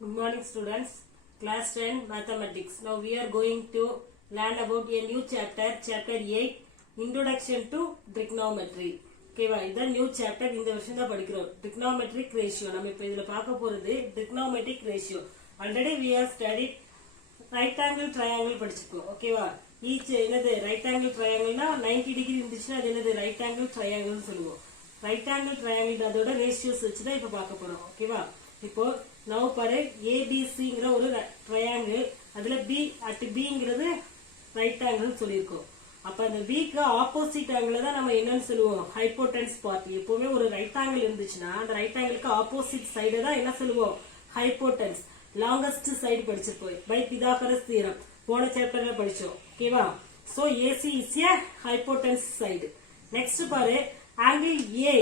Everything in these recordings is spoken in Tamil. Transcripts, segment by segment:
Good morning students, class 10 mathematics. Now we are going to learn about a new chapter, chapter 8, introduction to trigonometry. ஓகேவா இதான் நியூ சாப்டர் இந்த வருஷம் தான் படிக்கிறோம். trigonometric ratio நம்ம இப்ப இதுல பார்க்க போறது trigonometric ratio. Already we have studied right angle triangle படிச்சிருக்கோம். ஓகேவா each என்னது right angle triangle னா 90 டிகிரி இருந்துச்சுன்னா அது என்னது right angle triangle னு சொல்லுவோம். right angle triangle அதோட ratios வச்சு தான் இப்ப பார்க்க போறோம். ஓகேவா இப்போ now பாரு ABCங்கற ஒரு triangle அதுல B at Bங்கிறது right angle சொல்லிருக்கோம். அப்ப அந்த B க்கு ஆப்போசிட் ஆங்கிள் தான் நம்ம என்னன்னு சொல்லுவோம் ஹைபோடென்ஸ் பார்ட். எப்பவுமே ஒரு ரைட் ஆங்கிள் இருந்துச்சுன்னா அந்த ரைட் ஆங்கிளுக்கு ஆப்போசிட் சைடு தான் என்ன சொல்லுவோம் ஹைபோடென்ஸ். லாங்கஸ்ட் சைடு படிச்சிருப்போம் பை பிதாகரஸ் தியரம் போன சாப்டர்ல படிச்சோம். ஓகேவா so AC is a hypotenuse side. Next பாரு ஆங்கிள் A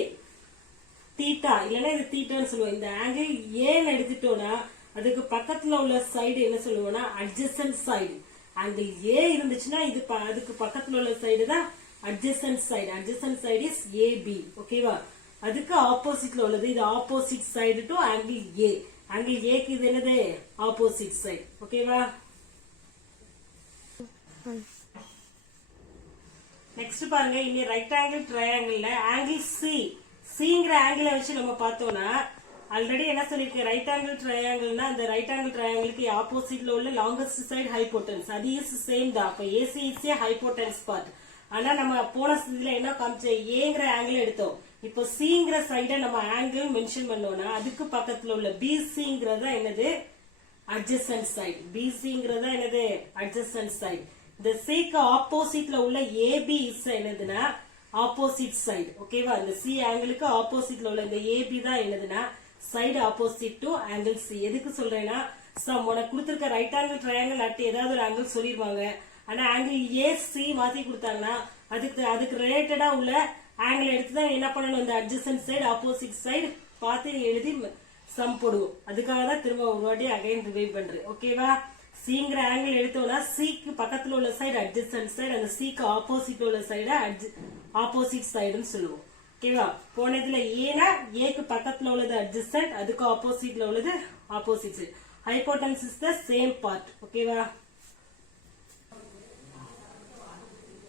தீட்டா இல்லனா இது தீட்டான்னு சொல்லுவோம். இந்த ஆங்கிள் A ன்னு எடுத்துட்டோம்னா அதுக்கு பக்கத்துல உள்ள சைடு என்ன சொல்லுவோம்னா adjacent side. ஆங்கிள் A இருந்துச்சுன்னா இது அதுக்கு பக்கத்துல உள்ள சைடு தான் adjacent side. adjacent side is AB. ஓகேவா அதுக்கு ஆப்போசிட்ல உள்ளது இது opposite side to angle A. Angle A க்கு இது என்னது ஆப்போசிட் சைடு. ஓகேவா நெக்ஸ்ட் பாருங்க இங்க ரைட் ஆங்கிள் ட்ரையாங்கிள்ல ஆங்கிள் Cங்கிற ஆங்கிளை வச்சு நம்ம பார்த்தோம்னா ஆல்ரெடி என்ன சொல்லிருக்கு ரைட் ஆங்கிள் ட்ரையாங்கிள்னா அந்த ரைட் ஆங்கிள் ட்ரையாங்கிளுக்கு ஆப்போசிட்ல உள்ள லாங்கஸ்ட் சைடு ஹைபோடென்ஸ் அது இஸ் சேம் தான். அப்ப AC இஸ் ஏ ஹைபோடென்ஸ் பார்ட். ஆனா நம்ம போன இதுல என்ன காமிச்சோம் Aங்கிற ஆங்கிள் எடுத்தோம். இப்போ Cங்கிற சைட நம்ம ஆங்கிள் மென்ஷன் பண்ணோம்னா அதுக்கு பக்கத்துல உள்ள BCங்கிறதா என்னது அட்ஜசன்ட் சைடு. BCங்கிறதா என்னது அட்ஜசன்ட் சைடு. இந்த Cக்கு ஆப்போசிட்ல உள்ள AB இஸ் என்னதுன்னா ஆப்போசிட் சைடு. ஓகேவா இந்த C ஆங்கிளுக்கு ஆப்போசிட்ல உள்ள இந்த AB தான் என்னதுன்னா side opposite to angle C. எதுக்கு சொல்றேன்னா உனக்கு கொடுத்திருக்க ரைட் ஆங்கிள் ட்ரையாங்கிள் அட் ஏதாவது ஒரு ஆங்கிள் சொல்லிருவாங்க. ஆனா ஆங்கிள் AC மாத்தி கொடுத்தாங்கன்னா அதுக்கு ரிலேட்டடா உள்ள ஆங்கிள் எடுத்துதான் என்ன பண்ணணும் இந்த அட்ஜசன்ட் சைடு ஆப்போசிட் சைடு பார்த்து எழுதி சம் போடுவோம். அதுக்காக தான் திரும்ப ஒரு வாட்டி அகைன் ரிவைவ் பண்றேன். ஓகேவா Cங்கிற ஆங்கிள் எடுத்தோம்னா Cக்கு பக்கத்துல உள்ள சைடு அட்ஜசன்ட் சைடு அந்த Cக்கு ஆப்போசிட் உள்ள சைடு ஆப்போசிட் சைடுன்னு சொல்லுவோம். ஓகேவா போனதுல ஏனா ஏக்கு பக்கத்துல உள்ளது அட்ஜசன்ட் அதுக்கு ஆப்போசிட்ல உள்ளது opposite side. Hypotenuse is the same part. ஓகேவா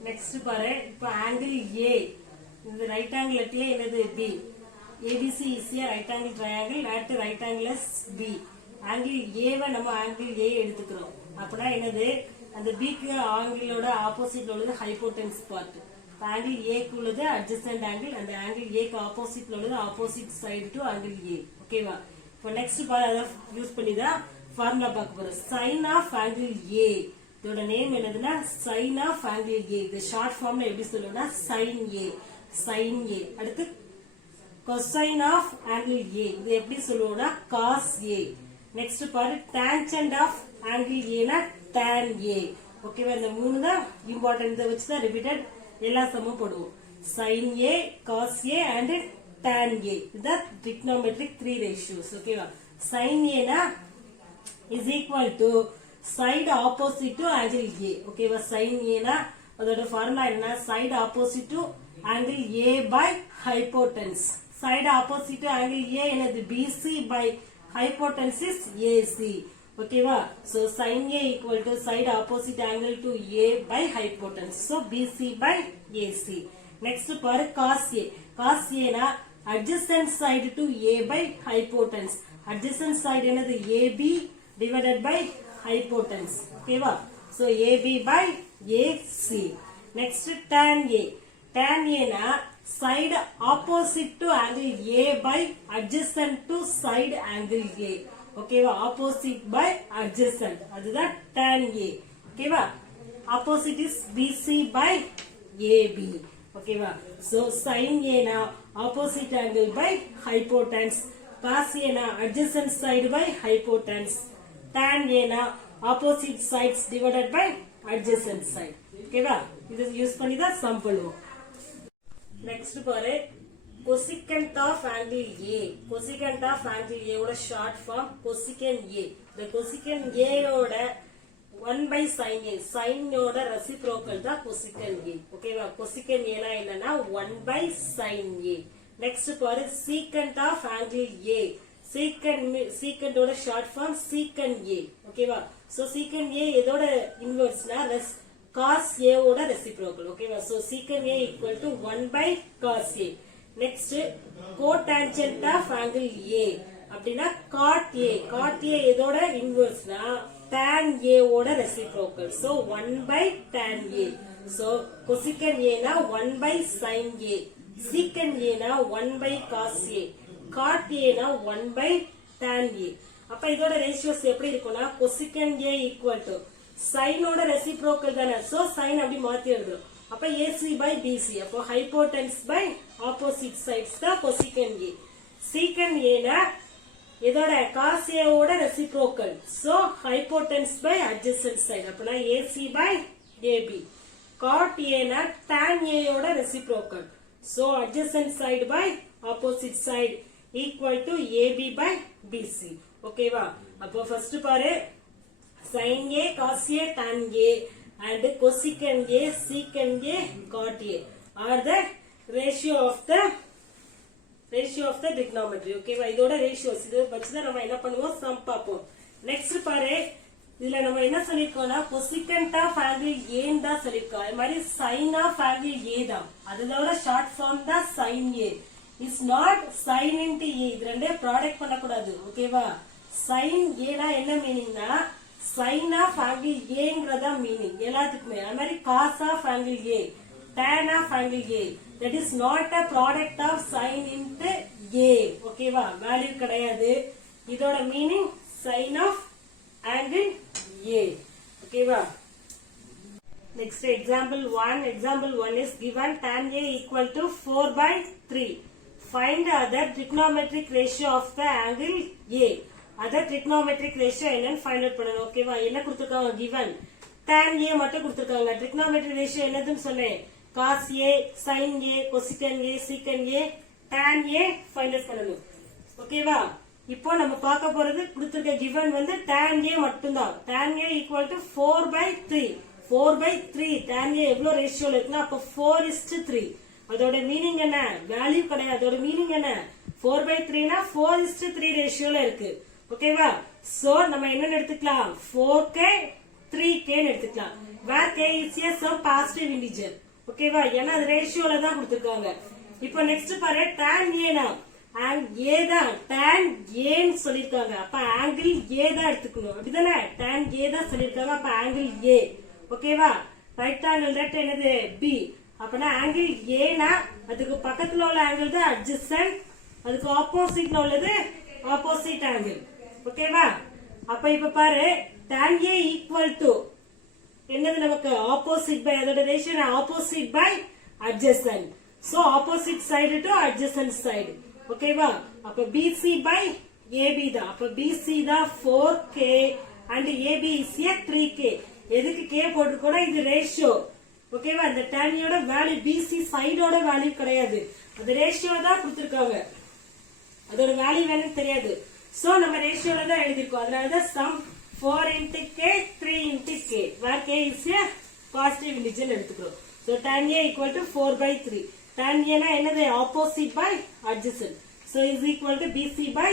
நெக்ஸ்ட் பாரு இப்போ ஆங்கிள் A இந்த ரைட் ஆங்கிள் அட் A என்னது B. ABC is a right angle triangle at right angle is B. Angle A வை நம்ம ஆங்கிள் A எடுத்துக்கிறோம். அப்படின்னா என்னது அந்த B க்கு ஆங்கிளோட ஆப்போசிட்ல உள்ளது ஹைபோடென்ஸ் பார்ட். ஆங்கிள் A க்கு உள்ளது அட்ஜசன்ட் ஆங்கிள் அந்த ஆங்கிள் A க்கு ஆப்போசிட்ல உள்ளது opposite side to angle A. ஓகேவா இப்போ நெக்ஸ்ட் பாரு அத யூஸ் பண்ணி தான் ஃபார்முலா பார்க்க போறோம். sin ஆஃப் ஆங்கிள் A இதோட நேம் என்னதுன்னா sin ஆஃப் ஆங்கிள் A. இது ஷார்ட் ஃபார்ம்ல எப்படி சொல்லுவோம்னா sin A. அடுத்து cosine ஆஃப் ஆங்கிள் A இது எப்படி சொல்லுவோம்னா cos A. நெக்ஸ்ட் பாரு tangent ஆஃப் ஆங்கிள் A னா tan A. ஓகேவா இந்த மூணு தான் இம்பார்ட்டன்ட். இதை வச்சு தான் ரிப்பீட்டட் எல்லா சமமும் போடுவோம். sin A, cos A and tan A. இதுதான் trigonometric three ratios. ஓகேவா sin A னா is equal to side opposite to angle A. ஓகேவா sin A னா அதோட ஃபார்முலா என்ன side opposite to angle A by hypotenuse. side opposite to angle A என்னது BC by hypotenuse is AC. ஓகேவா so sin A equal to side opposite angle to A by hypotenuse. so BC by AC. next பாரு cos A னா adjacent side to A by hypotenuse. adjacent side என்னது AB divided by hypotenuse. ஓகேவா so AB by AC. next tan A னா side opposite to angle A by adjacent to side angle A. ஓகேவா opposite by adjacent அதுதான் tan A. ஓகேவா opposite is BC by AB. ஓகேவா so sin A னா opposite angle by hypotenuse. cos A னா adjacent side by hypotenuse. tan A னா opposite sides divided by adjacent side. ஓகேவா இது யூஸ் பண்ணி தான் சம் பண்ணுவோம். நெக்ஸ்ட் பாரு cosecant of angle A. cosecant of angle A ஓட ஷார்ட் ஃபார்ம் cosecant A. இந்த cosecant A ஓட 1 by sin A. sin ஓட ரெசிப்ரோக்கல் தான் cosecant A. ஓகேவா cosecant A னா என்னன்னா 1 by sin A. நெக்ஸ்ட் பாரு secant of angle A. secant ஓட short form secant A. ஓகேவா? So secant A எதோட inverseனா cos A ஓட reciprocal. ஓகேவா? So secant A equal to 1 by cos A. Next cotangent of angle A. அப்படினா cot A. Cot A எதோட inverseனா tan A ஓட reciprocal. So 1 by tan A. So cosecant A na 1 by sin A. Secant A na 1 by cos A. Cot A na 1 by tan A. அப்ப இதோட ratios எப்படி இருக்கும்னா cosecant A equal to sin ஓட reciprocal தானே. So sin அப்படி மாத்தி எழுதுறோம். அப்ப AC by BC. அப்போ hypotenuse by opposite sides தான் cosecant A. Secant A na இதோட cos A ஓட reciprocal. So hypotenuse by adjacent side. அப்பனா AC by AB. Cot A na tan A ஓட reciprocal. So adjacent side by opposite side equal to AB by BC. ஓகேவா? அப்போ first பாரு sin A, cos A, tan A and cosecant A, secant A, cot A are the ratio of the trigonometry. ஓகேவா? இதோட ratios இது வச்சுதான் நம்ம என்ன பண்ணுவோம் சம் பாப்போம். நெக்ஸ்ட் பாரு இதுல நம்ம என்ன சொல்லிருக்கோம்னா cosecant of angle A ன்னு தான் சொல்லிருக்கோம். அது மாதிரி sin of angle A தான். அதோட ஷார்ட் ஃபார்ம் தான் sin A. Is not sin into A. இது ரெண்டே ப்ராடக்ட் பண்ண கூடாது. ஓகேவா? sin A னா என்ன மீனிங்னா sin of angle A ங்கறதா மீனிங் எல்லாத்துக்குமே. அது மாதிரி cos of angle A, tan of angle A. That is not a product of sin into A. ஓகேவா? வேல்யூ கிடையாது. இதோட meaning sin of angle A. ஓகேவா? Next example 1. Example 1 is given tan A equal to 4 by 3. Find other trigonometric ratio of the angle A. Other trigonometric ratio என்னன்னு find out பண்ணணும். ஓகேவா? என்ன கொடுத்திருக்காங்க given tan A மட்டும் கொடுத்திருக்காங்க. trigonometric ratio என்னதுன்னு சொன்னேன் cos A, sin A, cosecant A, secant A, tan A find out பண்ணணும். ஓகேவா? இப்போ நம்ம பார்க்க போறது கொடுத்திருக்க given வந்து tan A மட்டும்தான். tan A equal to 4 by 3. 4 by 3 tan A எவ்வளவு ரேஷியோல இருக்குன்னா அப்ப 4:3. அதோட மீனிங் என்ன? வேல்யூ கிடையாது. அதோட மீனிங் என்ன? 4 by 3 னா 4:3 ரேஷியோல இருக்கு. ஓகேவா? சோ நம்ம என்ன எடுத்துக்கலாம் 4k 3k ன்னு எடுத்துக்கலாம். where k is a some positive integer. ஓகேவா? ஏன்னா அது ரேஷியோல தான் கொடுத்திருக்காங்க. இப்போ நெக்ஸ்ட் பாரு tan A னா A தான் tan A ன்னு சொல்லிருக்காங்க. அப்ப angle A தான் எடுத்துக்கணும். அப்படிதானே? tan A தான் சொல்லிருக்காங்க. அப்ப angle A. ஓகேவா? ரைட் ஆங்கிள் ரெட் என்னது B. அப்பனா angle A னா அதுக்கு பக்கத்துல உள்ள angle தான் adjacent. அதுக்கு ஆப்போசிட்ல உள்ளது opposite angle. ஓகேவா? அப்ப இப்ப பாரு tan A equal to என்னது நமக்கு opposite by அதோட ratio opposite by adjacent. So opposite side to adjacent side. ஓகேவா? அப்ப BC by AB தான். அப்ப BC தான் 4k and AB is a 3k. எதுக்கு k போட்டுக்கோட இது ரேஷியோ. ஓகேவா? இந்த tan யோட வேல்யூ BC சைடோட வேல்யூ கிடையாது. அது ரேஷியோ தான் கொடுத்திருக்காங்க. அதோட வேல்யூ வேணும்னு தெரியாது. சோ நம்ம ரேஷியோல தான் எழுதிருக்கோம். அதனால தான் sum 4 into k 3 into k where k is a positive integer எடுத்துக்கிறோம். So tan A equal to 4 by 3. tan A னா என்னது? opposite by adjacent. So is equal to BC by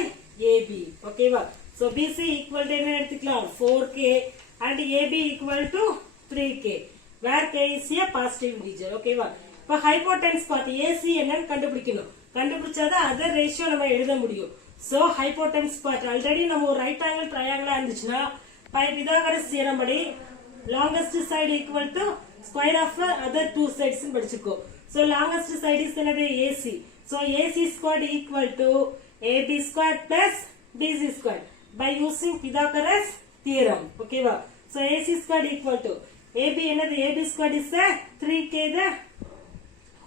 AB. ஓகேவா? So BC equal to என்ன எடுத்துக்கலாம் 4k and AB equal to 3k where k is a positive integer. ஓகேவா? இப்ப hypotenuse பார்த்து AC என்னன்னு கண்டுபிடிக்கணும். கண்டுபிடிச்சாதான் அதர் ரேஷியோ நம்ம எழுத முடியும். So hypotenuse part already நம்ம ஒரு ரைட் ஆங்கிள் ட்ரையாங்கிளா இருந்துச்சுன்னா பைத்தாகரஸ் தியரம் படி longest side equal to square of other two sides ன்னு படிச்சிருக்கோம். So longest side is என்னது AC. So AC squared equal to AB squared plus BC squared by using Pythagoras theorem. ஓகேவா? So AC squared equal to AB என்னது? AB squared is 3k the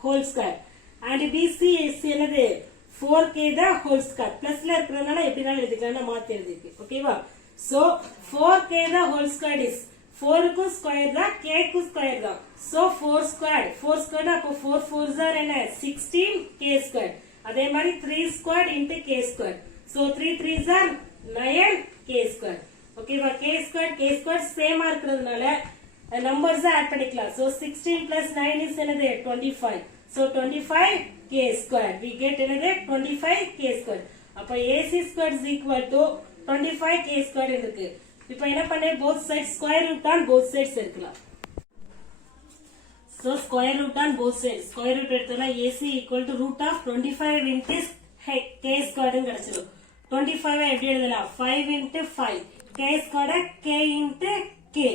whole square and BC is என்னது? 4k the whole square. பிளஸ்ல இருக்கிறதுனால எப்படினாலும் எழுதிக்கலாம் மாத்தி எழுதிருக்கு. ஓகேவா? So 4k the whole square is 4 க்கு ஸ்கொயர் தான் k க்கு ஸ்கொயர் தான். So 4 squared. 4 squared அப்ப 4 4s are என்ன 16k squared. அதே மாதிரி 3 squared into k squared. So 3 3s are 9k squared. ஓகேவா? k squared சேமா இருக்கிறதுனால நம்பர்ஸ் ஆட் பண்ணிக்கலாம். So 16 plus 9 is என்னது 25. So 25k squared. We get என்னது 25k squared. அப்ப AC squared is equal to 25k squared இருக்கு. இப்போ என்ன பண்ணே both sides square root on both sides எடுக்கலாம். So square root on both sides. Square root எடுத்தோம்னா AC equal to root of 25 into k squared ன்னு கிடைச்சிரும். 25 எப்படி எழுதலாம் 5 into 5 k squared k into k.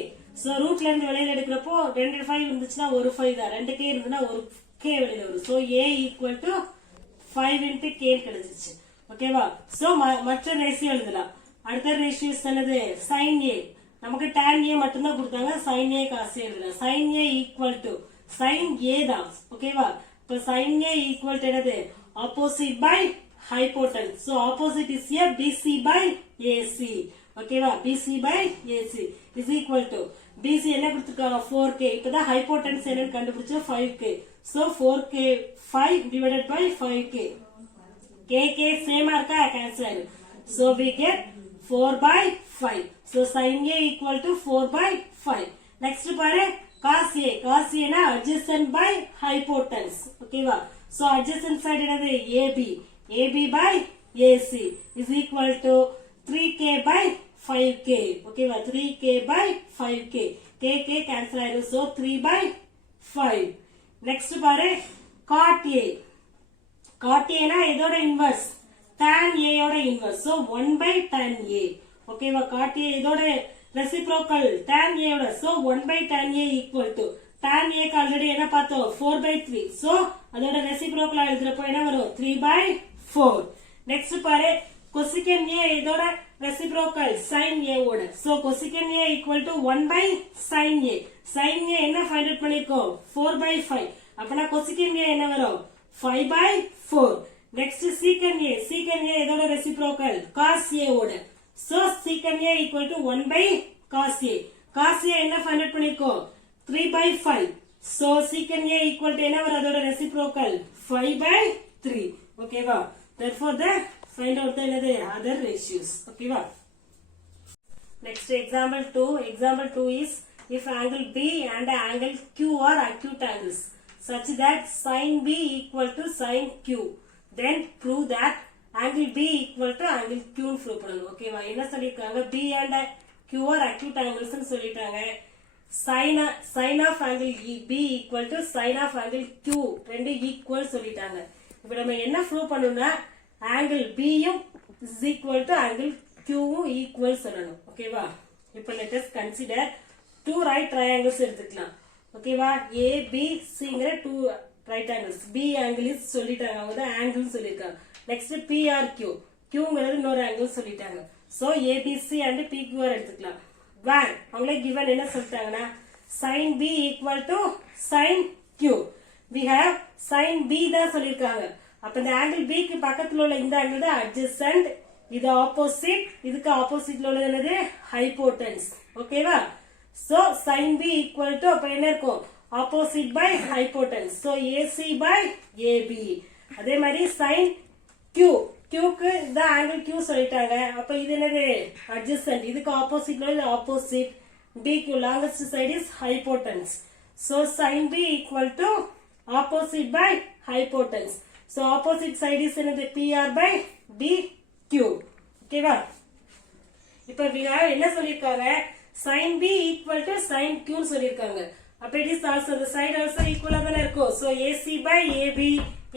So rootல இருந்து வெளியில எடுக்கிறப்போ 2 5 இருந்துச்சுன்னா ஒரு 5 தான் 2 k இருந்துனா ஒரு k வெளியில வரும். So a equal to 5 into k கிடைச்சிச்சு. ஓகேவா? So மற்ற ரேஷியோ எழுதலாம். அடுத்த ரேஷியோஸ் என்னது sin a. நமக்கு tan a மட்டும் தான் கொடுத்தாங்க sin a cos a எழுதலாம். sin a equal to sin a தான். ஓகேவா? இப்போ sin a equal to என்னது opposite by hypotenuse. So opposite is here BC by AC. ஓகேவா? BC by AC is equal to BC என்ன கொடுத்திருக்காங்க 4k. இப்பதான் hypotenuse என்னன்னு கண்டுபிடிச்சோம் 5k. So 4k 5 divided by 5k. k same இருக்கா cancel ஆயிடும். So we get 4 by 5. So sin a equal to 4 by 5. Next பாரு cos a. Cos a na adjacent by hypotenuse. ஓகேவா? So adjacent side என்னது AB. AB by AC is equal to 3k by 5k. ஓகேவா? 3k by 5k. k cancel ஆயிடும். So 3 by 5. Next பாரு cot a. cot a na இதோட inverse tan a யோட inverse. So 1 by tan a. ஓகேவா? cot a இதோட reciprocal tan a யோட. So 1 by tan a equal to tan a க்கு ஆல்ரெடி என்ன பார்த்தோம் 4 by 3. So அதோட reciprocal எழுதுறப்போ என்ன வரும் 3 by 4. நெக்ஸ்ட் பாரு cosecant a இதோட reciprocal sin a ஓட. So cosecant a equal to 1 by sin a. sin a என்ன find out பண்ணிருக்கோம் 4 by 5. அப்பனா cosecant a என்ன வரும் 5 by 4. Next secant a. secant a இதோட reciprocal cos a ஓட. So secant a equal to 1 by cos a. cos a என்ன find out பண்ணிருக்கோம் 3 by 5. So secant a equal to என்ன வரும் அதோட reciprocal 5 by 3. ஓகேவா? Therefore the find out the other ratios. ஓகேவா? Next example 2. Example 2 is if angle B and angle Q are acute angles such that sin B equal to sin Q, then prove that angle B equal to angle Q னு prove பண்ணணும். ஓகேவா? என்ன சொல்லிருக்காங்க B and Q are acute angles னு சொல்லிட்டாங்க. sin of angle B equal to sin of angle Q ரெண்டு ஈக்குவல் சொல்லிட்டாங்க. இப்போ நம்ம என்ன ப்ரூவ் பண்ணனும்னா angle B யும் is equal to angle Q வும் ஈக்குவல் சொல்லணும். ஓகேவா? இப்போ let us consider two right triangles எடுத்துக்கலாம். ஓகேவா? A B C ங்கற two right angles. B angle is சொல்லிட்டாங்க. அவங்க தான் angle சொல்லிருக்காங்க. Next P R Q. Q ங்கறது இன்னொரு angle சொல்லிட்டாங்க. So ABC and PQR எடுத்துக்கலாம். When அவங்களே given என்ன சொல்லிட்டாங்கன்னா sin B equal to sin Q. We have sin B தான் சொல்லிருக்காங்க. அப்ப இந்த angle B க்கு பக்கத்துல உள்ள இந்த angle தான் adjacent. இது opposite. இதுக்கு oppositeல உள்ளது என்னது hypotenuse. ஓகேவா? So sin B equal to அப்ப என்ன இருக்கும் opposite by hypotenuse. So AC by AB. அதே மாதிரி sin Q. Q க்கு இந்த angle Q சொல்லிட்டாங்க. அப்ப இது என்னது adjacent. இதுக்கு oppositeல உள்ளது opposite. BQ longest side is hypotenuse. So sin B equal to opposite by hypotenuse. So opposite side is என்னது PR by BQ. ஓகேவா? இப்ப என்ன சொல்லிருக்காங்க sin B equal to sin Q னு சொல்லிருக்காங்க. அப்ப it is also the side also equal தான இருக்கும். So AC by AB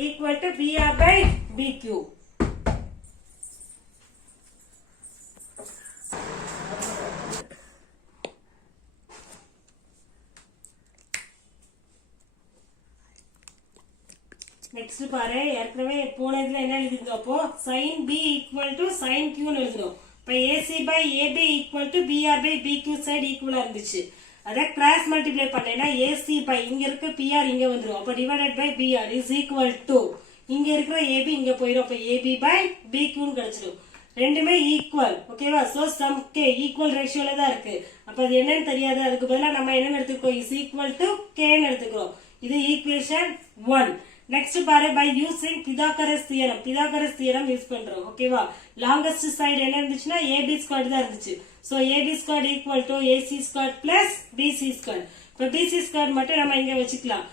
equal to BR by BQ. Next பாரு ஏற்கனவே போன இதுல என்ன எழுதிருந்தோம் அப்போ sin B equal to sin Q னு எழுதுறோம். இப்ப AC by AB equal to BR by BQ side ஈக்குவலா இருந்துச்சு. அத கிராஸ் மல்டிப்ளை பண்ணேனா AC by இங்க இருக்க PR இங்க வந்துரும். அப்ப divided by BR is equal to இங்க இருக்கிற AB இங்க போயிடும். அப்ப AB by BQ னு கிடைச்சிடும். ரெண்டுமே ஈக்குவல். ஓகேவா? சோ சம் k ஈக்குவல் ரேஷியோல தான் இருக்கு. அப்ப அது என்னன்னு தெரியாது. அதுக்கு பதிலா நம்ம என்ன எடுத்துக்கோ is equal to k னு எடுத்துக்கிறோம். இது ஈக்குவேஷன் 1. நெக்ஸ்ட் பாரு by using Pythagoras theorem. Pythagoras theorem use பண்றோம். ஓகேவா? லாங்கஸ்ட் சைடு என்ன இருந்துச்சுன்னா AB ஸ்கொயர் தான் இருந்துச்சு. So AB square equal to AC square plus BC square. இப்ப BC ஸ்கொயர் மட்டும் நம்ம இங்க வச்சுக்கலாம்.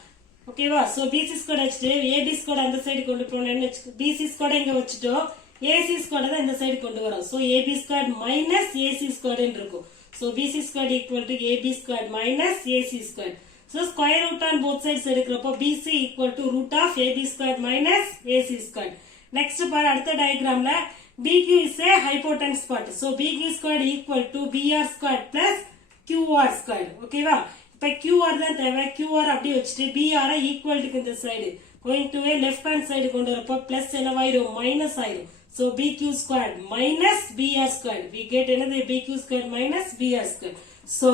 ஓகேவா? சோ BC ஸ்கொயர் வச்சிட்டு AB ஸ்கொயர் அந்த சைடு கொண்டு போனேன்னு BC ஸ்கொயர் இங்க வச்சிட்டோம். ஏசி ஸ்கொயர் தான் இந்த சைடு கொண்டு வரோம். So AB square minus AC square இருக்கும். So BC squared equal to AB squared minus AC squared. So square root on both sides எடுக்கிறப்போ BC equal to root of AB squared minus AC squared. Next பாரு அடுத்த டயக்ராம்ல BQ is a hypotenuse part. So BQ squared equal to BR squared plus QR squared. ஓகேவா? இப்ப QR தான் தேவை. QR அப்படியே வச்சுட்டு BR equal to இந்த side going to a left hand side கொண்டு வரப்போ plus என்னவாயிரும் minus ஆயிரும். So BQ squared minus BR squared. We get another BQ squared minus BR squared. So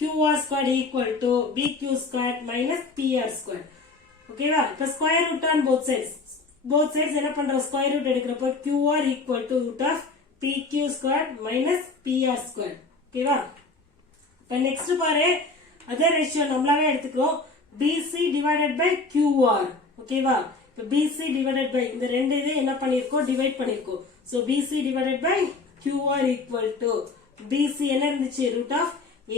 QR squared equal to BQ squared minus PR squared. Okay va? The square root on both sides. Both sides என்ன பண்றோம் square root எடுக்கிறப்போ QR equal to root of PQ squared minus PR squared. Okay va? இப்ப next பாரு அதே ரேஷியோ நம்மளாவே எடுத்துக்கிறோம் BC divided by QR. Okay va? So BC divided by இந்த ரெண்டு இது என்ன பண்ணிருக்கோம் டிவைட் பண்ணிருக்கோம். So BC divided by QR equal to BC என்ன இருந்துச்சு root of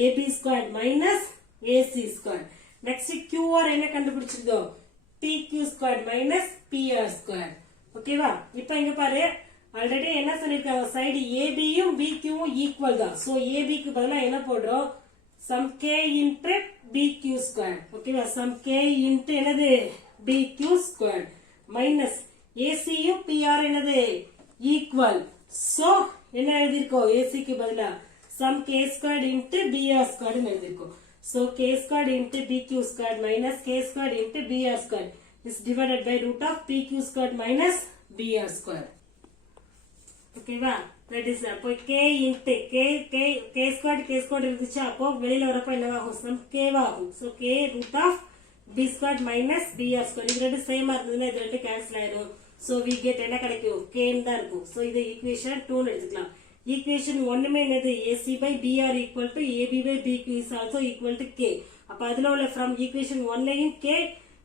AB squared minus AC squared. Next QR என்ன கண்டுபிடிச்சிருக்கோம் PQ squared minus PR squared. ஓகேவா? இப்போ இங்க பாரு ஆல்ரெடி என்ன சொல்லிருக்காங்க சைடு AB யும் BQ யும் ஈக்குவல் தான். So AB க்கு பதிலா என்ன போடுறோம் sum K into BQ squared. ஓகேவா? sum K into என்னது BQ squared minus AC யும் PR என்னது equal. So என்ன எழுதிருக்கோம் AC க்கு பதிலா sum K squared into BR squared எழுதிருக்கோம். So K squared into BQ squared minus K squared into BR squared is divided by root of PQ squared minus BR squared. ஓகேவா? that is அப்போ K into K squared இருந்துச்சு அப்போ வெளியில வரப்போ என்னவாகும் sum K ஆகும். So K root of B squared minus BR squared இது ரெண்டு சேமா இருந்ததுன்னா இது ரெண்டு கேன்சல் ஆயிடும். So we get என்ன கிடைக்கும் K தான் இருக்கும். So இது equation 2 னு எடுத்துக்கலாம். equation 1 மே என்னது AC by BR equal to AB by BQ is also equal to K. அப்ப அதுல உள்ள from equation 1 லையும் K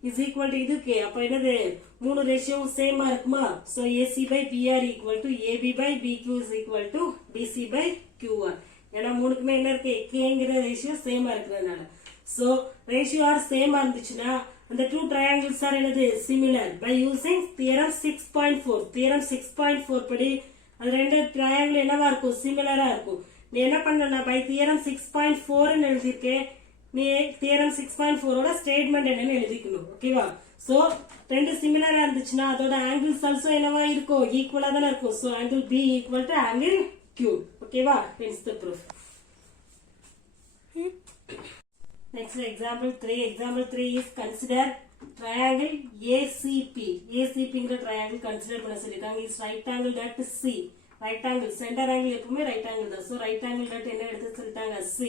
is equal to இது K. அப்ப என்னது மூணு ரேஷியோவும் சேமா இருக்குமா? So AC by BR equal to AB by BQ is equal to BC by QR. ஏன்னா மூணுக்குமே என்ன இருக்கு Kங்கிற ரேஷியோ சேமா இருக்கிறதுனால. So ratio are same இருந்துச்சுன்னா அந்த two triangles are என்னது similar by using theorem 6.4. theorem 6.4 படி அது ரெண்டு triangle என்னவா இருக்கும் சிமிலரா இருக்கும். நீ என்ன பண்ணணும் by theorem 6.4 ன்னு எழுதிருக்கேன். நீ theorem 6.4 ஓட ஸ்டேட்மெண்ட் என்னன்னு எழுதிக்கணும். ஓகேவா? So ரெண்டு சிமிலரா இருந்துச்சுன்னா அதோட angles also என்னவா இருக்கும் ஈக்குவலா தான இருக்கும். So angle B equal to angle Q. ஓகேவா? hence the proof. Next example 3. Example 3 is consider triangle ACP. ACP ங்கிற triangle consider பண்ண சொல்லிருக்காங்க. is right angle at C. right angle center angle எப்பவுமே right angle தான். So right angle at என்ன எடுத்து சொல்லிட்டாங்க C.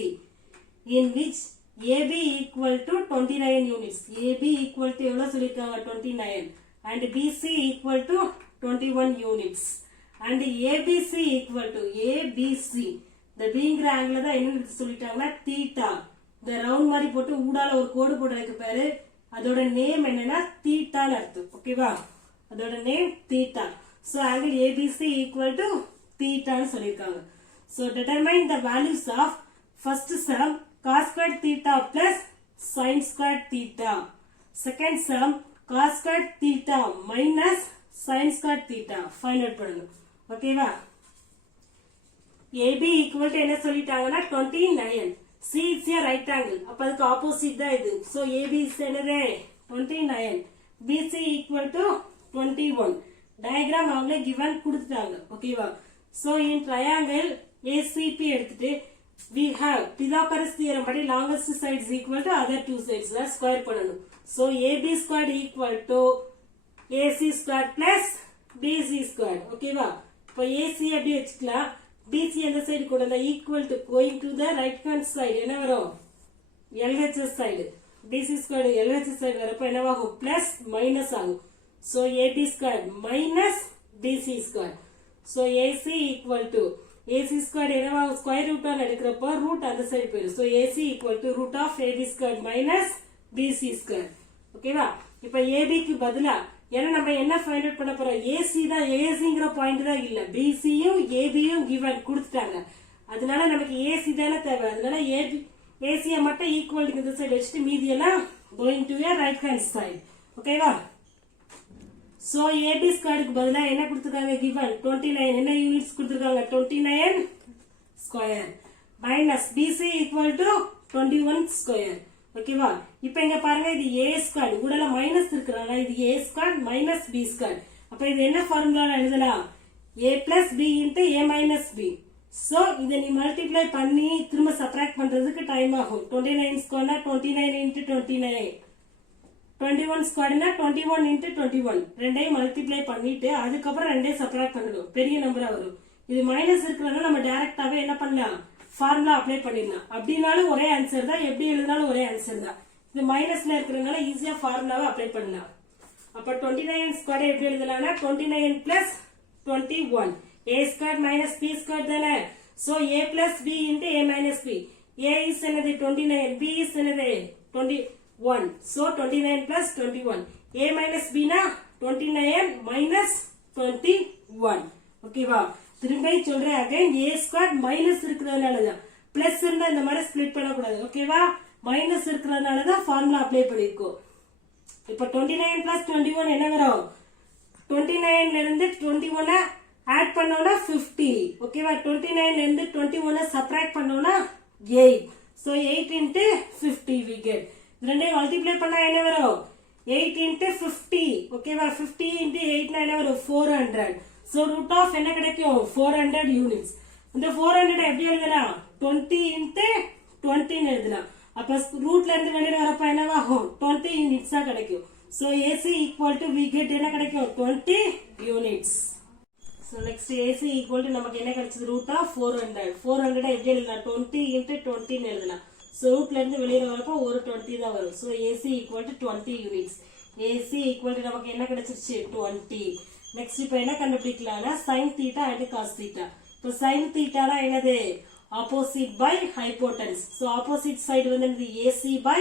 in which AB equal to 29 units. AB equal to எவ்வளவு சொல்லிருக்காங்க 29 and BC equal to 21 units and ABC equal to ABC. the B ங்கிற angle தான் என்ன எடுத்து சொல்லிட்டாங்கன்னா theta. இந்த ரவுண்ட் மாதிரி போட்டு ஊடால ஒரு கோடு போடுறதுக்கு பேரு அதோட நேம் என்னன்னா தீட்டான்னு அர்த்தம். ஓகேவா? அதோட name theta. So angle ABC equal to தீட்டான்னு சொல்லிருக்காங்க. So determine the values of first sum cos squared theta plus sin squared theta. Second sum cos squared theta minus sin squared theta. Find out பண்ணணும். ஓகேவா? AB equal to என்ன சொல்லிட்டாங்கன்னா 29. C is a right angle. அப்ப அதுக்கு opposite தான் இது. So AB is என்னது 29. BC equal to 21. Diagram அவங்களே given கொடுத்துட்டாங்க. ஓகேவா? So in triangle ACP எடுத்துட்டு we have Pythagoras theorem படி longest side is equal to other two sides square பண்ணணும். So AB squared equal to AC squared plus BC squared. ஓகேவா? இப்போ AC அப்படி வச்சுக்கலாம். BC அந்த சைடு கூட அந்த equal to going to the right hand side என்ன வரும் LHS side. BC squared LHS side வரப்ப என்னவாகும் plus minus ஆகும். So AB squared minus BC squared. So AC equal to AC squared என்னவாகும் square root ஆன எடுக்கிறப்ப root அந்த சைடு போயிடும். So AC equal to root of AB squared minus BC squared. ஓகேவா? இப்ப AB க்கு பதிலா ஏன்னா நம்ம என்ன ஃபைண்ட் அவுட் பண்ண போறோம் AC தான் ACங்கிற பாயிண்ட் தான் இல்ல BC யும் AB யும் given கொடுத்துட்டாங்க. அதனால நமக்கு AC தான தேவை. அதனால AC மட்டும் ஈக்குவல் இந்த சைடு வச்சிட்டு மீதி எல்லாம் going to a right hand side. ஓகேவா? சோ ஏபி ஸ்கொயருக்கு பதிலா என்ன கொடுத்துருக்காங்க கிவன் 29 என்ன யூனிட்ஸ் கொடுத்துருக்காங்க 29 square minus BC equal to 21 square ஓகேவா இப்போ இங்க பாருங்க இது ஏ ஸ்கொயர் கூடல மைனஸ் இருக்குறாங்க இது ஏ ஸ்கொயர் மைனஸ் பி ஸ்கொயர் அப்ப இது என்ன ஃபார்முலால எழுதலாம் a plus b into a minus b so இத நீ மல்டிப்ளை பண்ணி திரும்ப சப்ட்ராக்ட் பண்றதுக்கு டைம் ஆகும் 29 ஸ்கொயர்னா 29 into 29 21 ஸ்கொயர்னா 21 into 21 ரெண்டையும் மல்டிப்ளை பண்ணிட்டு அதுக்கு அப்புறம் ரெண்டையும் சப்ட்ராக்ட் பண்ணணும் பெரிய நம்பரா வரும் இது மைனஸ் இருக்குறதுனால நம்ம டைரக்டாவே என்ன பண்ணலாம் ஃபார்முலா அப்ளை பண்ணிடலாம் அப்படினாலும் ஒரே ஆன்சர் தான் எப்படி எழுதினாலும் ஒரே ஆன்சர் தான் இது மைனஸ்ல இருக்குறதுனால ஈஸியா ஃபார்முலாவை அப்ளை பண்ணலாம் அப்ப 29 ஸ்கொயர் எப்படி எழுதலாம்னா 29 plus 21 a squared minus b squared தானே so a plus b into a minus b a is என்னது 29 b is என்னது 21 so 29 plus 21 a minus b னா 29 minus 21 ஓகேவா திரும்ப சொல்றேன் again a squared minus இருக்குறதுனால தான் பிளஸ் இருந்தா இந்த மாதிரி ஸ்ப்ளிட் பண்ண கூடாது ஓகேவா மைனஸ் இருக்குறதுனால தான் ஃபார்முலா அப்ளை பண்ணிருக்கோம் இப்போ 29 plus 21 என்ன வரும் 29 ல இருந்து 21 ஆட் பண்ணோம்னா 50 ஓகேவா 29 ல இருந்து 21 சப்ட்ராக்ட் பண்ணோம்னா 8 சோ 8 into 50 we get ரெண்டையும் மல்டிப்ளை பண்ணா என்ன வரும் 8 into 50 ஓகேவா 50 into 8 னா என்ன வரும் 400 சோ ரூட் ஆஃப் என்ன கிடைக்கும் 400 யூனிட்ஸ் இந்த 400 எப்படி எழுதலாம் 20 into 20 ன்னு எழுதலாம் அப்ப ரூட்ல இருந்து வெளிய வரப்ப என்னவாகும் 20 யூனிட்ஸா கிடைக்கும் so AC equal to we get என்ன கிடைக்கும் 20 units so next AC equal to நமக்கு என்ன கிடைச்சது root of 400 400 எப்படி எழுதலாம் 20 into 20 ன்னு எழுதலாம் so ரூட்ல இருந்து வெளிய வரப்ப ஒரு 20 தான் வரும் so AC equal to 20 units AC equal to நமக்கு என்ன கிடைச்சிருச்சு 20 next இப்போ என்ன கண்டுபிடிக்கலாம்னா sin theta and cos theta so sin theta னா என்னது opposite by hypotenuse so opposite side வந்து AC by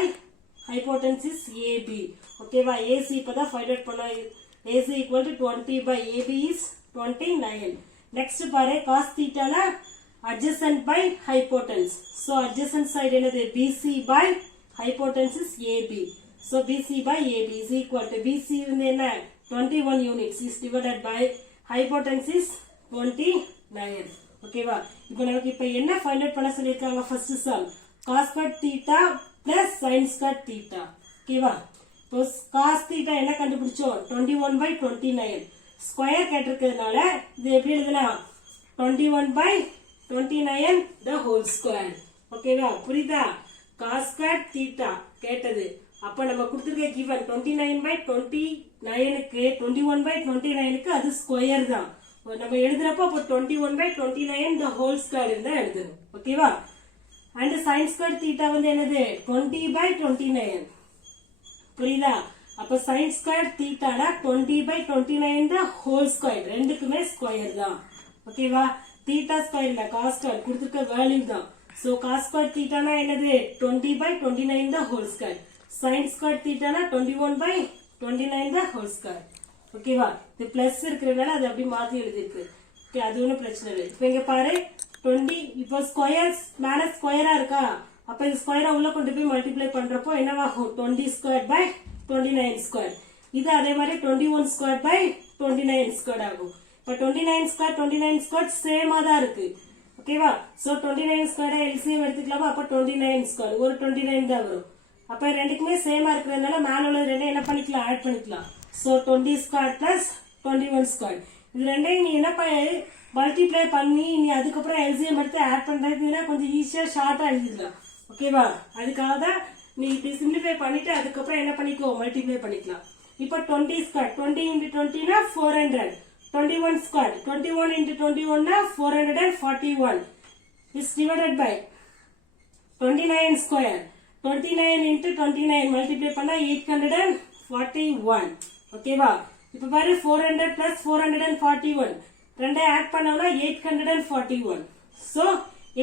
hypotenuse is AB ஓகேவா AC இப்பதான் ஃபைண்ட் அவுட் பண்ணா AC equal to 20 by AB is 29 next பாரு cos theta னா adjacent by hypotenuse so adjacent side என்னது BC by hypotenuse is AB so BC by AB is equal to BC வந்து என்ன 21 units is divided by hypotenuse is 29 ஓகேவா இப்போ நமக்கு இப்போ என்ன ஃபைண்ட் அவுட் பண்ண சொல்லிருக்காங்க first sum cos squared theta plus sin squared theta ஓகேவா இப்போ cos theta என்ன கண்டுபிடிச்சோம் 21 by 29 ஸ்கொயர் கேட்டிருக்கிறதுனால இது எப்படி எழுதலாம் 21 by 29 the whole square ஓகேவா புரியுதா cos squared theta கேட்டது அப்ப நம்ம கொடுத்திருக்க given 29 by 29 க்கு 21 by 29 க்கு அது ஸ்கொயர் தான் நம்ம எழுதுறப்ப அப்ப 21 by 29 the whole square இருந்தா எழுதணும் ஓகேவா and sin squared theta வந்து என்னது 20 by 29 புரியுதா அப்ப sin squared theta னா 20 by 29 the whole square ரெண்டுக்குமே ஸ்கொயர் தான் ஓகேவா theta square இல்ல cos square கொடுத்திருக்க வேல்யூ தான் so cos squared theta னா என்னது 20 by 29 the whole square sin squared theta னா 21 by 29 the whole square ஓகேவா இது பிளஸ் இருக்குறதுனால அது அப்படி மாத்தி எழுதிருக்கு ஓகே அது ஒண்ணும் பிரச்சனை இல்லை இப்போ இங்க பாரு 20 இப்போ ஸ்கொயர்ஸ் மேல ஸ்கொயரா இருக்கா அப்ப இந்த ஸ்கொயரை உள்ள கொண்டு போய் மல்டிப்ளை பண்றப்போ என்னவாகும் 20 ஸ்கொயர் பை 29 ஸ்கொயர் இது அதே மாதிரி 21 ஸ்கொயர் பை 29 ஸ்கொயர் ஆகும் இப்போ 29 ஸ்கொயர் சேமா தான் இருக்கு ஓகேவா சோ 29 ஸ்கொயரை எல்சிஎம் எடுத்துக்கலாமா அப்ப 29 ஸ்கொயர் ஒரு 29 தான் வரும் அப்ப ரெண்டுக்குமே சேமா இருக்கிறதுனால மேல உள்ள ரெண்டே என்ன பண்ணிக்கலாம் ஆட் பண்ணிக்கலாம் so 20 square plus 21 square இது ரெண்டையும் நீ என்ன மல்டிப்ளை பண்ணி நீ அதுக்கப்புறம் எல்சிஎம் எடுத்து ஆட் பண்றதுன்னா கொஞ்சம் ஈஸியா ஷார்ட்டா எழுதிடலாம் ஓகேவா அதுக்காக தான் நீ இப்படி சிம்பிளிஃபை பண்ணிட்டு அதுக்கப்புறம் என்ன பண்ணிக்கோ மல்டிப்ளை பண்ணிக்கலாம் இப்போ 20 ஸ்கொயர் 20 into 20 னா 400 21 ஸ்கொயர் 21 into 21 னா 441 is divided by 29 square 29 into 29 multiply பண்ணா 841 ஓகேவா இப்ப பாரு 400 plus 441 ரெண்டே ஆட் பண்ணோம்னா 841 so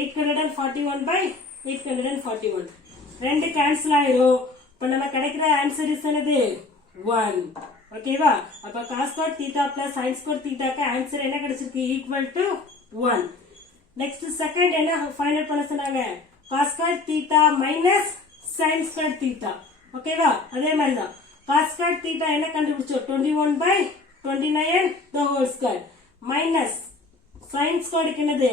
841 by 841 ரெண்டு கேன்சல் ஆயிரும் இப்ப நம்ம கிடைக்கிற ஆன்சர் இஸ் என்னது 1 ஓகேவா அப்ப cos squared theta plus sin squared theta க்கு ஆன்சர் என்ன கிடைச்சிருக்கு ஈக்குவல் டு 1 நெக்ஸ்ட் செகண்ட் என்ன ஃபைண்ட் அவுட் பண்ண சொன்னாங்க cos squared theta minus sin squared theta ஓகேவா அதே மாதிரி தான் cos squared theta என்ன கண்டுபிடிச்சோம் 21 by 29 the whole square minus sin square என்னது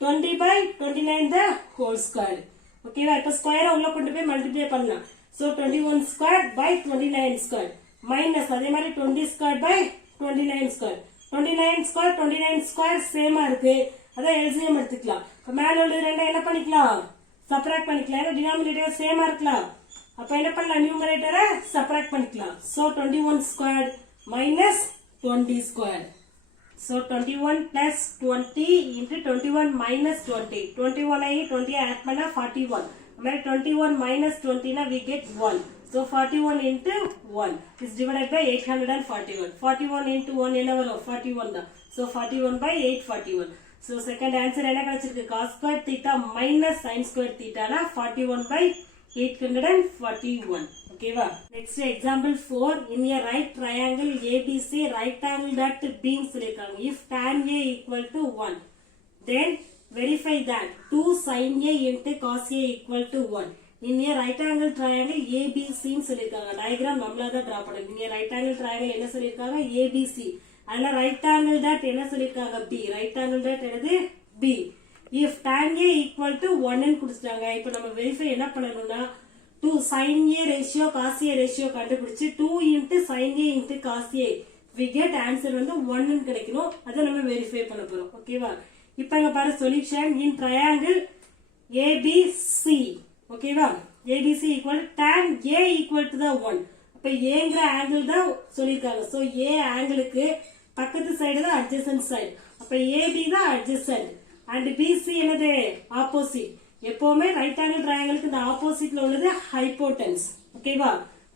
20 by 29 the whole square. ஓகேவா? இப்ப ஸ்கொயரை உள்ள கொண்டு போய் மல்டிப்ளை பண்ணலாம். So 21 square by 29 square minus அதே மாதிரி 20 square by 29 square. 29 square 29 square சேமா இருக்கு. அதான் எல்சிஎம் எடுத்துக்கலாம். இப்ப மேல உள்ள ரெண்டை என்ன பண்ணிக்கலாம்? சப்ட்ராக்ட் பண்ணிக்கலாம். ஏன்னா டினாமினேட்டர் சேமா இருக்கலாம். அப்ப என்ன பண்ணலாம்? நியூமரேட்டரை சப்ட்ராக்ட் பண்ணிக்கலாம். So 21 squared minus 20 squared. So 21 plus 20 into 21 minus 20. 21 ஐ 20 add பண்ணா 41. Where 21 minus 20 na we get 1. So 41 into 1 is divided by 841. 41 into 1 என்ன வரும்? 41 தான். So 41 by 841. So second answer என்ன கிடைச்சிருக்கு? cos square theta minus sin square theta na 41 by 841. Okay va? Next example 4. In a right triangle ABC, right angle at B சொல்லிருக்காங்க. If tan A equal to 1, then verify that 2 sin A into cos A equal to 1. In a right angle triangle ABC சொல்லிருக்காங்க. டயகிராம் நம்மளா தான் டிரா பண்ணணும். In a right angle triangle என்ன சொல்லிருக்காங்க? ABC. அதுல right angle that என்ன சொல்லிருக்காங்க? B. Right angle that என்னது? B. If tan A equal to 1 ன்னு கொடுத்துட்டாங்க. இப்போ நம்ம வெரிஃபை என்ன பண்ணணும்னா 2 sin A ratio cos A ratio கண்டுபிடிச்சு 2 into sin A into cos A we get answer வந்து 1 ன்னு கிடைக்கணும். அதை நம்ம வெரிஃபை பண்ண போறோம். ஓகேவா? இப்போ இங்க பாரு சொல்யூஷன் in triangle ABC. ஓகேவா? ABC equal tan A equal to the 1. அப்ப Aங்கிற ஆங்கிள் தான் சொல்லிருக்காங்க. சோ A ஆங்கிளுக்கு பக்கத்து சைடு தான் adjacent side. அப்ப AB தான் adjacent and BC என்னது? ஆப்போசிட். எப்பவுமே ரைட் ஆங்கிள் ட்ரையாங்கிளுக்கு இந்த ஆப்போசிட்ல உள்ளது ஹைபோடென்ஸ். ஓகேவா?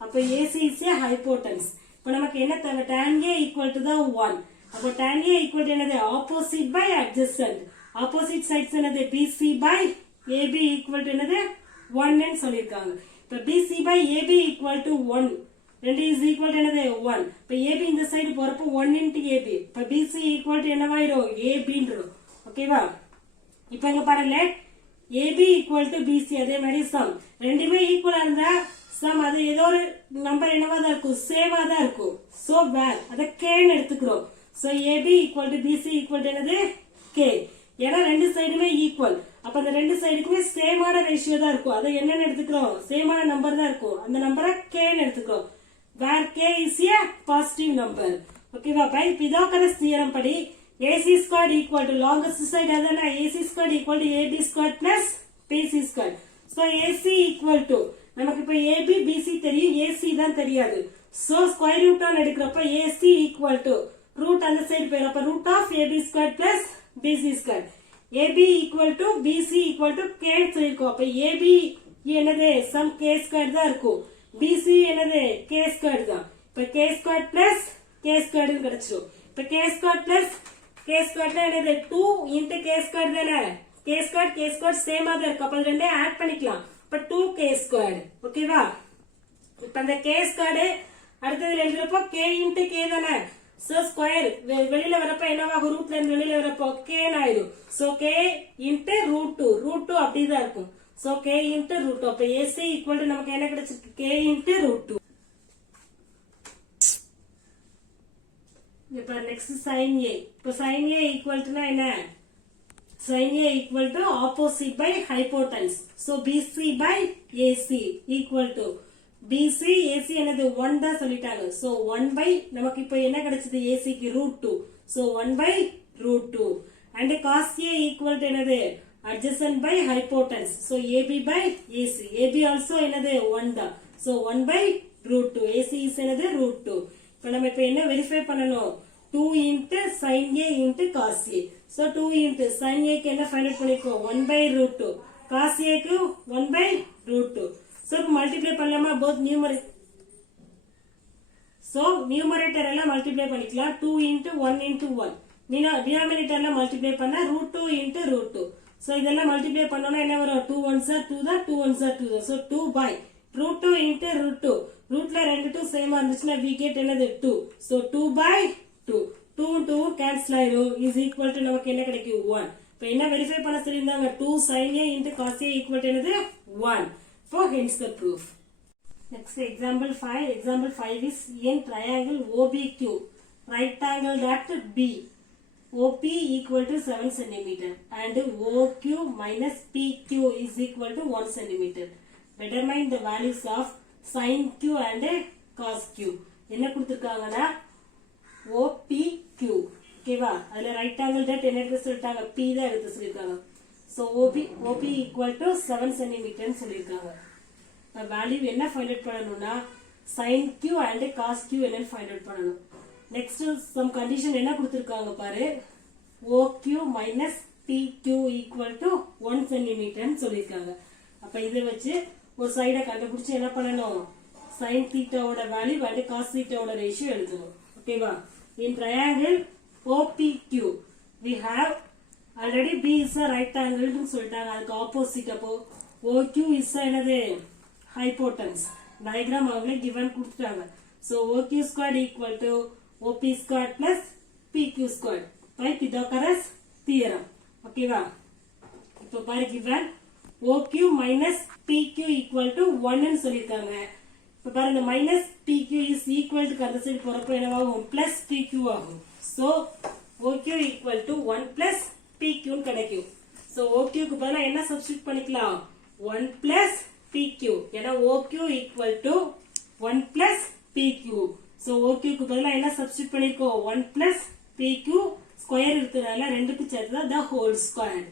அப்ப AC is a hypotenuse. இப்போ நமக்கு என்ன தேவை? tan A equal to the 1. அப்போ tan A equal to என்னது? Opposite by adjacent. Opposite sides என்னது? BC by AB equal to என்னது? 1 ன்னு சொல்லிருக்காங்க. இப்போ BC by AB equal to 1. ரெண்டு is equal to என்னது? 1. இப்போ AB இந்த சைடு போறப்போ 1 into AB. இப்போ BC equal to என்னவாயிரும்? AB ன்றோம். ஓகேவா? இப்போ இங்க பாருங்க AB equal to BC அதே மாதிரி சம் ரெண்டுமே ஈக்குவலா இருந்தா சம் அது ஏதோ ஒரு நம்பர் என்னவா தான் இருக்கும்? சேமா தான் இருக்கும். சோ வேர் அத k ன்னு எடுத்துக்கிறோம். So AB equal to BC equal to என்னது? k. ஏன்னா ரெண்டு சைடுமே ஈக்குவல். அப்ப அந்த ரெண்டு சைடுக்குமே சேமான ரேஷியோ தான் இருக்கும். அதை என்னன்னு எடுத்துக்கிறோம்? சேமான நம்பர் தான் இருக்கும். அந்த நம்பரை k ன்னு எடுத்துக்கிறோம். where k is a positive number. ஓகேவா? பை பிதாகரஸ் தியரம் படி AC squared equal to longest side adana AC squared equal to AB squared plus BC squared. So AC equal to நமக்கு இப்ப AB BC தெரியும், AC தான் தெரியாது. So square root on எடுக்கிறப்ப AC equal to root அந்த சைடு போயிடும். அப்ப root of AB squared plus BC squared. AB equal to BC equal to k சொல்லிருக்கோம். அப்ப AB என்னது? some k squared தான் இருக்கும். BC என்னது? k squared தான். இப்ப k squared plus k squared ன்னு கிடைச்சிரும். இப்ப k squared plus k squared என்னது? 2 into k squared தானே? k squared சேமா தான் இருக்கு. அப்ப அது ரெண்டே ஆட் பண்ணிக்கலாம். அப்ப 2k squared. ஓகேவா? இப்ப அந்த k squared அடுத்ததுல எழுதுறப்போ k into k தானே? சோ ஸ்கொயர் வெளியில வரப்ப என்னவாகும்? ரூட்ல இருந்து வெளியில வரப்போ k ன்னு ஆயிடும். சோ k into √2 அப்படிதான் இருக்கும். So k into √2. அப்ப AC equal to நமக்கு என்ன கிடைச்சிருக்கு? k into √2. இப்ப நெக்ஸ்ட் sin A. இப்ப sin A equal to என்ன? sin A equal to opposite by hypotenuse. So BC by AC equal to BC AC என்னது? 1 தான் சொல்லிட்டாங்க. So 1 by நமக்கு இப்ப என்ன கிடைச்சது? AC க்கு √2. So 1 by √2 and cos A equal to என்னது? adjacent by hypotenuse. So AB by AC. AB also என்னது? 1 தான். So 1 by √2. AC is என்னது? √2. இப்ப நம்ம இப்ப என்ன வெரிஃபை பண்ணணும்? 2 into sin A into cos A. So 2 into sin A க்கு என்ன ஃபைண்ட் அவுட் பண்ணிருக்கோம்? 1 by √2. cos A க்கு 1 by √2. So மல்டிப்ளை பண்ணலாமா? both numerator. So numerator எல்லாம் மல்டிப்ளை பண்ணிக்கலாம். 2 into 1 into 1. denominator எல்லாம் மல்டிப்ளை பண்ணா √2 into √2. So இதெல்லாம் மல்டிப்ளை பண்ணோம்னா என்ன வரும்? 2 1s are 2 தான், 2 1s are 2 தான். So 2 by √2 into √2. ரூட்ல ரெண்டு 2 சேமா இருந்துச்சுன்னா we get என்னது? 2. So 2 by 2. 2 cancel ஆயிரும். is equal to நமக்கு என்ன கிடைக்கும்? 1. இப்ப என்ன வெரிஃபை பண்ண சொல்லியிருந்தாங்க? 2 sin A into cos A equal to என்னது? 1. For hence the proof. Next example 5. Example 5 is in triangle OBQ. right angle at B. OP equal to 7 centimeter and OQ minus PQ is equal to 1 centimeter. Determine the values of sin Q and cos Q. என்ன கொடுத்திருக்காங்கன்னா OPQ. ஓகேவா? அதுல right angle at என்ன எடுத்து சொல்லிட்டாங்க? P தான் எடுத்து சொல்லிருக்காங்க. So OP equal to 7 centimeter சொல்லிருக்காங்க. இப்ப வேல்யூ என்ன ஃபைண்ட் அவுட் பண்ணனும்னா sin Q and cos Q என்ன ஃபைண்ட் அவுட் பண்ணனும். Next some condition என்ன கொடுத்திருக்காங்க பாரு. OQ minus PQ equal to 1 centimeter சொல்லிருக்காங்க. அப்ப இதை வச்சு ஒரு சைட கண்டுபிடிச்சு என்ன பண்ணணும்? sin theta ஓட வேல்யூ and cos theta ஓட ரேஷியோ எழுதணும். ஓகேவா? In triangle OPQ we have already B is a right angle னு சொல்லிட்டாங்க. அதுக்கு ஆப்போசிட் அப்போ OQ is என்னது? hypotenuse. Diagram அவங்களே given கொடுத்துட்டாங்க. So OQ squared equal to OP squared plus PQ squared by Pythagoras theorem. ஓகேவா? இப்போ பாரு given OQ minus PQ equal to 1 னு சொல்லிருக்காங்க. இப்போ பாரு இந்த minus PQ is equal to அந்த சைடு போறப்போ என்னவாகும்? plus PQ ஆகும். So OQ equal to 1 plus PQ னு கிடைக்கும். So OQ க்கு பதிலா என்ன சப்ஸ்டிட்யூட் பண்ணிக்கலாம்? 1 plus PQ. ஏன்னா OQ equal to 1 plus PQ. So OQ க்கு பதிலா என்ன சப்ஸ்டிட்யூட் பண்ணிருக்கோம்? 1 plus PQ ஸ்கொயர் இருக்கிறதால ரெண்டுக்கு சேர்த்து the whole square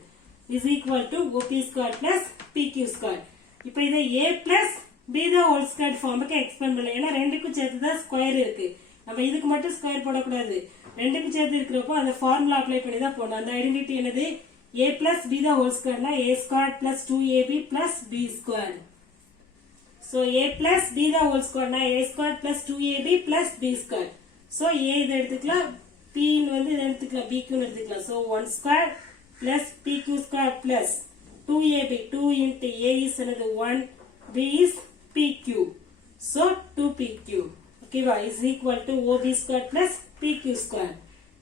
is equal to OP square plus PQ square. இப்போ இதை A plus B the whole square ஃபார்முக்கு எக்ஸ்பேண்ட் பண்ணலாம். ஏன்னா ரெண்டுக்கு சேர்த்து தான் ஸ்கொயர் இருக்கு. நம்ம இதுக்கு மட்டும் ஸ்கொயர் போடக்கூடாது. ரெண்டுக்கு சேர்த்து இருக்கிறப்போ அந்த ஃபார்முலா அப்ளை பண்ணி தான் போடணும். அந்த ஐடென்டிட்டி என்னது? A plus B the whole square னா A squared plus 2AB plus B squared. So A plus B the whole square னா A squared plus 2AB plus B squared. So A இதை எடுத்துக்கலாம், P வந்து இதை எடுத்துக்கலாம், BQ எடுத்துக்கலாம். So 1 square plus PQ square plus 2AB. 2 into A is another 1, B is PQ. So 2PQ. ஓகேவா? is equal to OB square plus PQ square.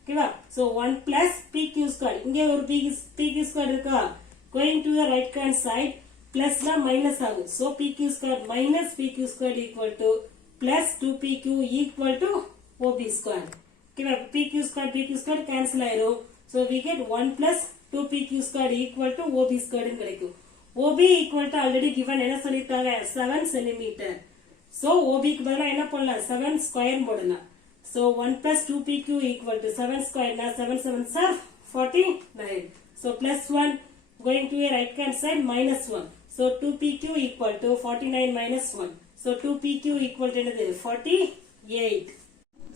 ஓகேவா? So 1 plus PQ square. இங்கே ஒரு PQ square இருக்கா? Going to the right hand side plus na minus ஆகும். So PQ square minus PQ square equal to plus 2PQ equal to OB square. ஓகேவா? PQ square cancel ஆயிரும். So we get 1 plus 2PQ square equal to OB square கிடைக்கும். OB equal to already given என்ன சொல்லிருக்காங்க? 7 centimeter. So OB க்கு பதிலா என்ன பண்ணலாம்? 7 square போடலாம். So 1 plus 2PQ equal to 7 square na 7 7s are 49. So plus 1 going to a right hand side minus 1. So 2PQ equal to 49 minus 1. So 2PQ equal to 48.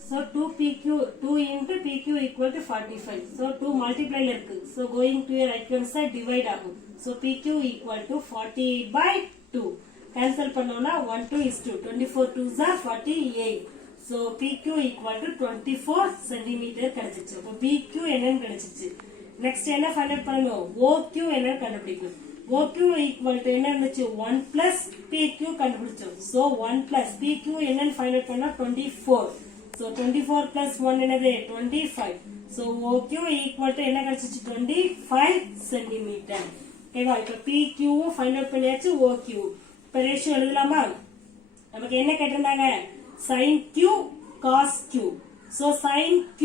So 2 into PQ equal to 45. So 2 multiply ல இருக்கு. So going to a right hand side divide ஆகும். So PQ equal to 48 by 2. Cancel பண்ணோம்னா 1 2 is 2. 24 2s are 48. So PQ equal to 24 centimeter கிடைச்சிச்சு. அப்போ PQ என்னன்னு கிடைச்சிச்சு. Next என்ன ஃபைண்ட் அவுட் பண்ணணும்? OQ என்னன்னு கண்டுபிடிக்கணும். OQ equal to என்ன இருந்துச்சு? 1 plus PQ கண்டுபிடிச்சோம். So 1 plus PQ என்னன்னு ஃபைண்ட் அவுட் பண்ணா 24. So 24 plus 1 என்னது? 25. So OQ equal to என்ன கிடைச்சிச்சு? 25 centimeter. ஓகேவா? இப்போ PQ ஃபைண்ட் அவுட் பண்ணியாச்சு. OQ இப்போ ரேஷியோ எழுதலாமா? நமக்கு என்ன கேட்டிருந்தாங்க? sin Q cos Q. So sin Q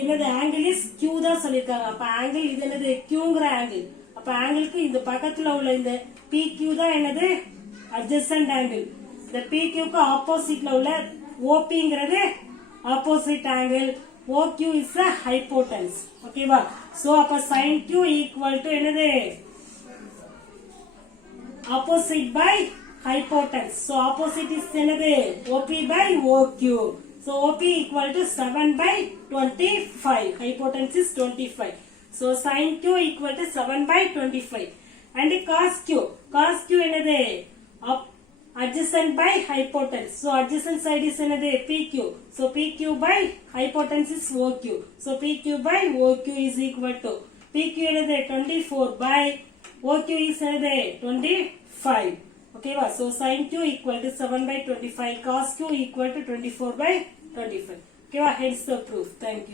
என்னது? ஆங்கிள் இஸ் Q தான் சொல்லிருக்காங்க. அப்ப ஆங்கிள் இது என்னது? Qங்கற ஆங்கிள். அப்ப ஆங்கிளுக்கு இந்த பக்கத்துல உள்ள இந்த PQ தான் என்னது? adjacent angle. இந்த PQ க்கு ஆப்போசிட்ல உள்ள OPங்கிறது opposite angle. OQ is a hypotenuse. ஓகேவா? சோ அப்ப sin Q equal to என்னது? opposite by hypotenuse. So opposite is என்னது? OP by OQ. So OP equal to 7 by 25. Hypotenuse is 25. So sin Q equal to 7 by 25. And cos Q. Cos Q என்னது? adjacent by hypotenuse. So adjacent side is என்னது? PQ. So PQ by hypotenuse is OQ. So PQ by OQ is equal to PQ என்னது? 24 by OQ is என்னது? 25. ஓகேவா? So sin Q equal to 7 by 25. Cos Q equal to 24 by 25. ஓகேவா? Hence the proof. Thank you.